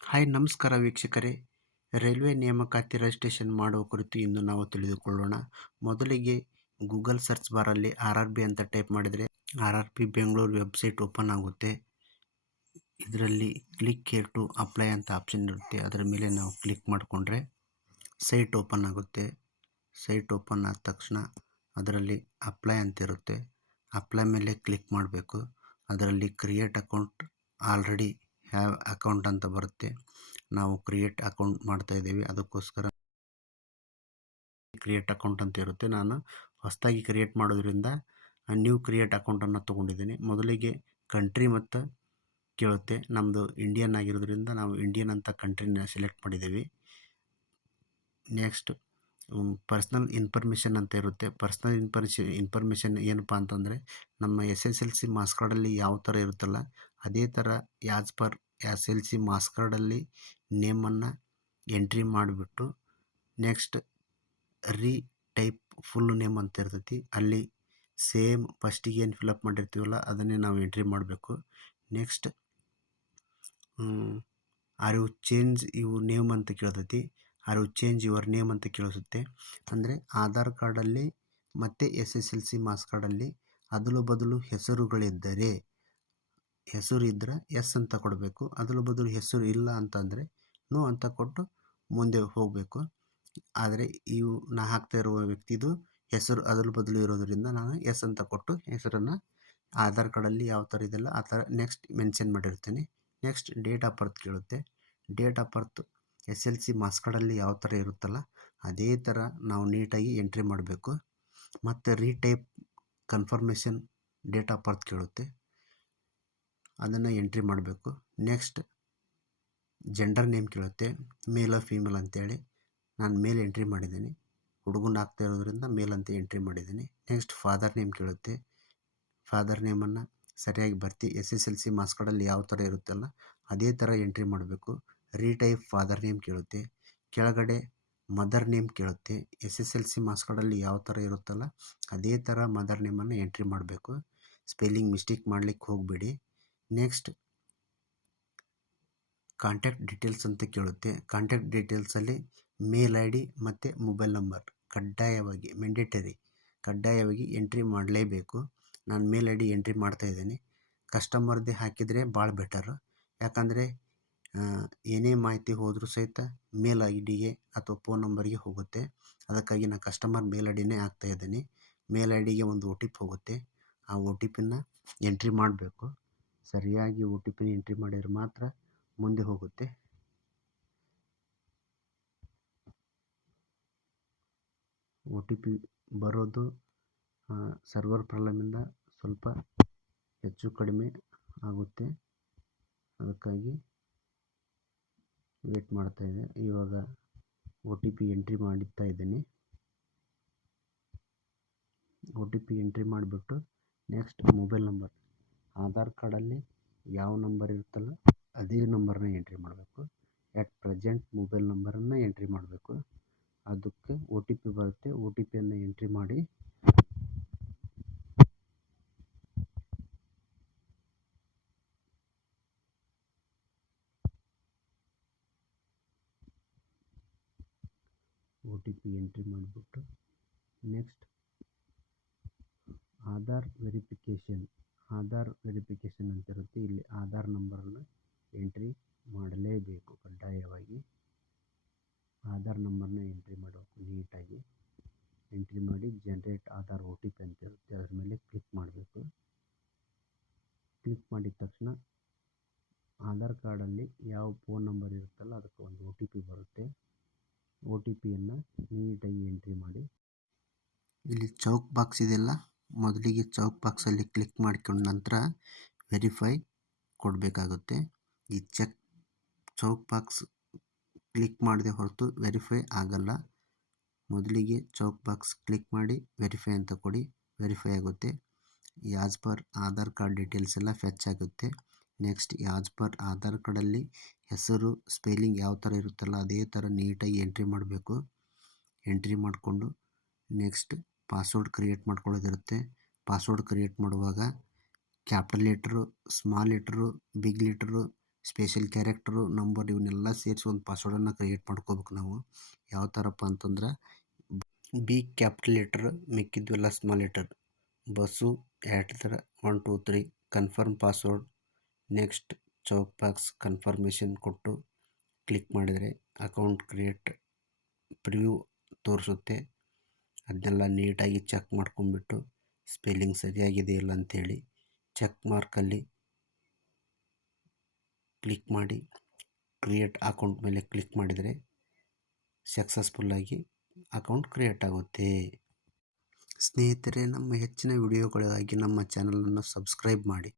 Hi, ನಮಸ್ಕಾರ ವೀಕ್ಷಕರೇ. Railway ನೇಮಕಾತಿ ರಿಜಿಸ್ಟ್ರೇಷನ್ ಮಾಡುವ ಕುರಿತು ಇಂದು ನಾವು ತಿಳಿದುಕೊಳ್ಳೋಣ. ಮೊದಲಿಗೆ ಗೂಗಲ್ ಸರ್ಚ್ ಬಾರಲ್ಲಿ ಆರ್ ಆರ್ ಬಿ ಅಂತ ಟೈಪ್ ಮಾಡಿದರೆ R R B Bengaluru website open ಆಗುತ್ತೆ. ಇದರಲ್ಲಿ ಕ್ಲಿಕ್ ಕೇರ್ ಟು ಅಪ್ಲೈ ಅಂತ ಆಪ್ಷನ್ ಇರುತ್ತೆ. ಅದರ ಮೇಲೆ ನಾವು ಕ್ಲಿಕ್ ಮಾಡಿಕೊಂಡ್ರೆ ಸೈಟ್ ಓಪನ್ ಆಗುತ್ತೆ. ಸೈಟ್ ಓಪನ್ ಆದ ತಕ್ಷಣ ಅದರಲ್ಲಿ ಅಪ್ಲೈ ಅಂತ ಇರುತ್ತೆ. ಅಪ್ಲೈ ಮೇಲೆ ಕ್ಲಿಕ್ ಮಾಡಬೇಕು. ಅದರಲ್ಲಿ create account already have account ಅಂತ ಬರುತ್ತೆ. ನಾವು ಕ್ರಿಯೇಟ್ ಅಕೌಂಟ್ ಮಾಡ್ತಾ ಇದ್ದೀವಿ. ಅದಕ್ಕೋಸ್ಕರ ಕ್ರಿಯೇಟ್ ಅಕೌಂಟ್ ಅಂತ ಇರುತ್ತೆ. ನಾನು ಹೊಸದಾಗಿ ಕ್ರಿಯೇಟ್ ಮಾಡೋದ್ರಿಂದ ನ್ಯೂ ಕ್ರಿಯೇಟ್ ಅಕೌಂಟನ್ನು ತೊಗೊಂಡಿದ್ದೀನಿ. ಮೊದಲಿಗೆ ಕಂಟ್ರಿ ಮತ್ತು ಕೇಳುತ್ತೆ. ನಮ್ಮದು ಇಂಡಿಯನ್ ಆಗಿರೋದ್ರಿಂದ ನಾವು ಇಂಡಿಯನ್ ಅಂತ ಕಂಟ್ರಿನ ಸೆಲೆಕ್ಟ್ ಮಾಡಿದ್ದೀವಿ. ನೆಕ್ಸ್ಟ್ ಪರ್ಸ್ನಲ್ ಇನ್ಫಾರ್ಮೇಷನ್ ಅಂತ ಇರುತ್ತೆ. ಪರ್ಸ್ನಲ್ ಇನ್ಫರ್ಮೇಷನ್, ಇನ್ಫಾರ್ಮೇಷನ್ ಏನಪ್ಪ ಅಂತಂದರೆ ನಮ್ಮ S S L C marks ಕಾರ್ಡಲ್ಲಿ ಯಾವ ಥರ ಇರುತ್ತಲ್ಲ ಅದೇ ಥರ as per S L C marks ಕಾರ್ಡಲ್ಲಿ ನೇಮನ್ನು ಎಂಟ್ರಿ ಮಾಡಿಬಿಟ್ಟು next retype full name ಅಂತ ಇರ್ತೈತಿ. ಅಲ್ಲಿ ಸೇಮ್ ಫಸ್ಟಿಗೆ ಏನು ಫಿಲಪ್ ಮಾಡಿರ್ತೀವಲ್ಲ ಅದನ್ನೇ ನಾವು ಎಂಟ್ರಿ ಮಾಡಬೇಕು. Next are you change your name ಅಂತ ಕೇಳ್ತೈತಿ. Are you change your name ಅಂತ ಕೇಳಿಸುತ್ತೆ. ಅಂದರೆ ಆಧಾರ್ ಕಾರ್ಡಲ್ಲಿ ಮತ್ತು S S L C marks ಕಾರ್ಡಲ್ಲಿ ಅದಲು ಬದಲು ಹೆಸರುಗಳಿದ್ದರೆ ಹೆಸರು ಇದ್ದರೆ ಎಸ್ ಅಂತ ಕೊಡಬೇಕು. ಅದಲು ಬದಲು ಹೆಸರು ಇಲ್ಲ ಅಂತಂದರೆ ನೋ ಅಂತ ಕೊಟ್ಟು ಮುಂದೆ ಹೋಗಬೇಕು. ಆದರೆ ಇವು ನಾ ಹಾಕ್ತಾ ಇರುವ ವ್ಯಕ್ತಿದು ಹೆಸರು ಅದಲು ಬದಲು ಇರೋದರಿಂದ ನಾನು ಎಸ್ ಅಂತ ಕೊಟ್ಟು ಹೆಸರನ್ನು ಆಧಾರ್ ಕಾರ್ಡಲ್ಲಿ ಯಾವ ಥರ ಇದೆಲ್ಲ ಆ ಥರ ನೆಕ್ಸ್ಟ್ ಮೆನ್ಷನ್ ಮಾಡಿರ್ತೀನಿ. ನೆಕ್ಸ್ಟ್ ಡೇಟ್ ಆಫ್ ಬರ್ತ್ ಕೇಳುತ್ತೆ. Date of birth S L C marks ಕಾರ್ಡಲ್ಲಿ ಯಾವ ಥರ ಇರುತ್ತಲ್ಲ ಅದೇ ಥರ ನಾವು ನೀಟಾಗಿ ಎಂಟ್ರಿ ಮಾಡಬೇಕು. ಮತ್ತು retype confirmation date of birth ಕೇಳುತ್ತೆ. ಅದನ್ನು ಎಂಟ್ರಿ ಮಾಡಬೇಕು. ನೆಕ್ಸ್ಟ್ ಜೆಂಡರ್ ನೇಮ್ ಕೇಳುತ್ತೆ. ಮೇಲ ಫೀಮೇಲ್ ಅಂತೇಳಿ ನಾನು ಮೇಲ್ ಎಂಟ್ರಿ ಮಾಡಿದ್ದೀನಿ. ಹುಡುಗನ ಆಗ್ತಾ ಇರೋದ್ರಿಂದ ಮೇಲ್ ಅಂತ ಎಂಟ್ರಿ ಮಾಡಿದ್ದೀನಿ. ನೆಕ್ಸ್ಟ್ ಫಾದರ್ ನೇಮ್ ಕೇಳುತ್ತೆ. ಫಾದರ್ ನೇಮನ್ನು ಸರಿಯಾಗಿ ಬರ್ತಿ. ಎಸ್ ಎಸ್ ಎಲ್ ಸಿ ಮಾಸ್ಕಡಲ್ಲಿ ಯಾವ ಥರ ಇರುತ್ತಲ್ಲ ಅದೇ ಥರ ಎಂಟ್ರಿ ಮಾಡಬೇಕು. ರೀಟೈಪ್ ಫಾದರ್ ನೇಮ್ ಕೇಳುತ್ತೆ. ಕೆಳಗಡೆ ಮದರ್ ನೇಮ್ ಕೇಳುತ್ತೆ. ಎಸ್ ಎಸ್ ಎಲ್ ಸಿ ಮಾಸ್ಕಡಲ್ಲಿ ಯಾವ ಥರ ಇರುತ್ತಲ್ಲ ಅದೇ ಥರ ಮದರ್ ನೇಮನ್ನು ಎಂಟ್ರಿ ಮಾಡಬೇಕು. ಸ್ಪೆಲ್ಲಿಂಗ್ ಮಿಸ್ಟೇಕ್ ಮಾಡಲಿಕ್ಕೆ ಹೋಗಬೇಡಿ. ನೆಕ್ಸ್ಟ್ ಕಾಂಟ್ಯಾಕ್ಟ್ ಡೀಟೇಲ್ಸ್ ಅಂತ ಕೇಳುತ್ತೆ. ಕಾಂಟ್ಯಾಕ್ಟ್ ಡೀಟೇಲ್ಸಲ್ಲಿ ಮೇಲ್ ಐ ಡಿ ಮತ್ತು ಮೊಬೈಲ್ ನಂಬರ್ ಕಡ್ಡಾಯವಾಗಿ ಮೆಂಡೇಟರಿ ಕಡ್ಡಾಯವಾಗಿ ಎಂಟ್ರಿ ಮಾಡಲೇಬೇಕು. ನಾನು ಮೇಲ್ ಐ ಡಿ ಎಂಟ್ರಿ ಮಾಡ್ತಾಯಿದ್ದೀನಿ ಕಸ್ಟಮರ್ದೇ ಹಾಕಿದರೆ ಭಾಳ ಬೆಟರು ಯಾಕಂದರೆ ಏನೇ ಮಾಹಿತಿ ಹೋದರೂ ಸಹಿತ ಮೇಲ್ ಐ ಡಿಗೆ ಅಥವಾ ಫೋನ್ ನಂಬರ್ಗೆ ಹೋಗುತ್ತೆ. ಅದಕ್ಕಾಗಿ ನಾನು ಕಸ್ಟಮರ್ ಮೇಲ್ ಐ ಡಿನೇ ಹಾಕ್ತಾಯಿದ್ದೀನಿ ಮೇಲ್ ಐ ಡಿಗೆ ಒಂದು ಒ ಟಿ ಪಿ ಹೋಗುತ್ತೆ. ಆ ಒ ಟಿ ಪಿನ ಎಂಟ್ರಿ ಮಾಡಬೇಕು. ಸರಿಯಾಗಿ ಒ ಟಿ ಪಿನ ಎಂಟ್ರಿ ಮಾಡಿದರೆ ಮಾತ್ರ ಮುಂದೆ ಹೋಗುತ್ತೆ. ಒ ಟಿ ಪಿ ಬರೋದು ಸರ್ವರ್ ಪ್ರಾಬ್ಲಮಿಂದ ಸ್ವಲ್ಪ ಹೆಚ್ಚು ಕಡಿಮೆ ಆಗುತ್ತೆ. ಅದಕ್ಕಾಗಿ ವೇಟ್ ಮಾಡ್ತಾಯಿದ್ದೆ ಇವಾಗ ಒ ಟಿ ಪಿ ಎಂಟ್ರಿ ಮಾಡುತ್ತಾ ಇದ್ದೀನಿ. ಒ ಟಿ ಪಿ ಎಂಟ್ರಿ ಮಾಡಿಬಿಟ್ಟು ನೆಕ್ಸ್ಟ್ ಮೊಬೈಲ್ ನಂಬರ್ ಆಧಾರ್ ಕಾರ್ಡಲ್ಲಿ ಯಾವ ನಂಬರ್ ಇರುತ್ತಲ್ಲ ಅದೇ ನಂಬರ್ನ ಎಂಟ್ರಿ ಮಾಡಬೇಕು. ಎಟ್ ಪ್ರೆಸೆಂಟ್ ಮೊಬೈಲ್ ನಂಬರನ್ನು ಎಂಟ್ರಿ ಮಾಡಬೇಕು. ಅದಕ್ಕೆ ಒ ಟಿ ಪಿ ಬರುತ್ತೆ. ಒ ಟಿ ಪಿಯನ್ನು ಎಂಟ್ರಿ ಮಾಡಿ. ಒ ಟಿ ಪಿ ಎಂಟ್ರಿ ಮಾಡಿಬಿಟ್ಟು next Aadhaar verification. Aadhaar verification ಅಂತ ಇರುತ್ತೆ. ಇಲ್ಲಿ ಆಧಾರ್ ನಂಬರನ್ನು ಎಂಟ್ರಿ ಮಾಡಲೇಬೇಕು ಕಡ್ಡಾಯವಾಗಿ. ಆಧಾರ್ ನಂಬರ್ನ ಎಂಟ್ರಿ ಮಾಡಬೇಕು ನೀಟಾಗಿ. ಎಂಟ್ರಿ ಮಾಡಿ generate Aadhaar O T P ಅಂತ ಇರುತ್ತೆ. ಅದ್ರ ಮೇಲೆ ಕ್ಲಿಕ್ ಮಾಡಬೇಕು. ಕ್ಲಿಕ್ ಮಾಡಿದ ತಕ್ಷಣ ಆಧಾರ್ ಕಾರ್ಡಲ್ಲಿ ಯಾವ ಫೋನ್ ನಂಬರ್ ಇರುತ್ತಲ್ಲ ಅದಕ್ಕೆ ಒಂದು ಒ ಟಿ ಪಿ ಬರುತ್ತೆ. ಒ ಟಿ ಪಿಯನ್ನು ನೀಟಾಗಿ ಎಂಟ್ರಿ ಮಾಡಿ. ಇಲ್ಲಿ ಚೌಕ್ ಬಾಕ್ಸ್ ಇದೆಯಲ್ಲ? ಮೊದಲಿಗೆ ಚೌಕ್ ಬಾಕ್ಸಲ್ಲಿ ಕ್ಲಿಕ್ ಮಾಡ್ಕೊಂಡು ನಂತರ ವೆರಿಫೈ ಕೊಡಬೇಕಾಗುತ್ತೆ. ಈ ಚೆಕ್ ಚೌಕ್ ಬಾಕ್ಸ್ ಕ್ಲಿಕ್ ಮಾಡದೆ ಹೊರತು ವೆರಿಫೈ ಆಗಲ್ಲ. ಮೊದಲಿಗೆ ಚೌಕ್ ಬಾಕ್ಸ್ ಕ್ಲಿಕ್ ಮಾಡಿ ವೆರಿಫೈ ಅಂತ ಕೊಡಿ ವೆರಿಫೈ ಆಗುತ್ತೆ. As per Aadhaar card details ಎಲ್ಲ ಫೆಚ್ ಆಗುತ್ತೆ. ನೆಕ್ಸ್ಟ್ ಯಾಜ್ ಪರ್ ಆಧಾರ್ ಕಾರ್ಡಲ್ಲಿ ಹೆಸರು ಸ್ಪೆಲ್ಲಿಂಗ್ ಯಾವ ಥರ ಇರುತ್ತಲ್ಲ, ಅದೇ ಥರ ನೀಟಾಗಿ ಎಂಟ್ರಿ ಮಾಡಬೇಕು. ಎಂಟ್ರಿ ಮಾಡಿಕೊಂಡು ನೆಕ್ಸ್ಟ್ ಪಾಸ್ವರ್ಡ್ ಕ್ರಿಯೇಟ್ ಮಾಡ್ಕೊಳ್ಳೋದಿರುತ್ತೆ. ಪಾಸ್ವರ್ಡ್ ಕ್ರಿಯೇಟ್ ಮಾಡುವಾಗ capital letter small letter big letter special character number ಇವನ್ನೆಲ್ಲ ಸೇರಿಸಿ ಒಂದು ಪಾಸ್ವರ್ಡನ್ನು ಕ್ರಿಯೇಟ್ ಮಾಡ್ಕೋಬೇಕು ನಾವು. ಯಾವ ಥರಪ್ಪ ಅಂತಂದ್ರೆ ಬಿ ಕ್ಯಾಪಿಟಲ್ ಲೆಟರ್ ಮಿಕ್ಕಿದ್ವೆಲ್ಲ ಸ್ಮಾಲ್ ಲೆಟರ್ ಬಸ್ಸು ಎಟ್ ಥರ one two three confirm password next Chowk box confirmation ಕೊಟ್ಟು ಕ್ಲಿಕ್ ಮಾಡಿದರೆ ಅಕೌಂಟ್ ಕ್ರಿಯೇಟ್ ಪ್ರಿವ್ಯೂ ತೋರಿಸುತ್ತೆ. ಅದನ್ನೆಲ್ಲ ನೀಟಾಗಿ ಚೆಕ್ ಮಾಡ್ಕೊಂಬಿಟ್ಟು ಸ್ಪೆಲ್ಲಿಂಗ್ ಸರಿಯಾಗಿದೆ ಇಲ್ಲ ಅಂಥೇಳಿ ಚೆಕ್ ಮಾರ್ಕಲ್ಲಿ ಕ್ಲಿಕ್ ಮಾಡಿ ಕ್ರಿಯೇಟ್ ಅಕೌಂಟ್ ಮೇಲೆ ಕ್ಲಿಕ್ ಮಾಡಿದರೆ ಸಕ್ಸಸ್ಫುಲ್ಲಾಗಿ ಅಕೌಂಟ್ ಕ್ರಿಯೇಟ್ ಆಗುತ್ತೆ. ಸ್ನೇಹಿತರೆ, ನಮ್ಮ ಹೆಚ್ಚಿನ ವಿಡಿಯೋಗಳಿಗಾಗಿ ನಮ್ಮ ಚಾನಲನ್ನು ಸಬ್ಸ್ಕ್ರೈಬ್ ಮಾಡಿ.